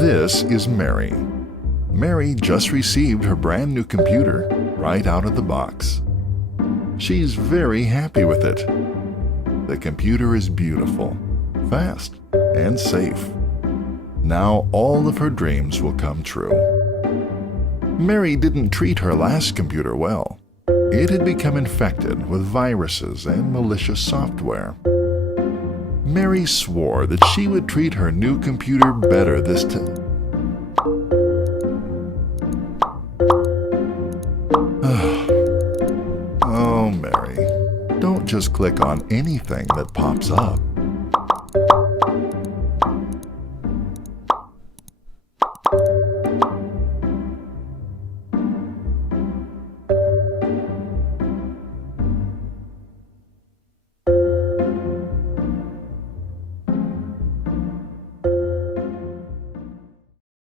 This is Mary. Mary just received her brand new computer right out of the box. She's very happy with it. The computer is beautiful, fast, and safe. Now all of her dreams will come true. Mary didn't treat her last computer well. It had become infected with viruses and malicious software. Mary swore that she would treat her new computer better this time. Oh, Mary, don't just click on anything that pops up.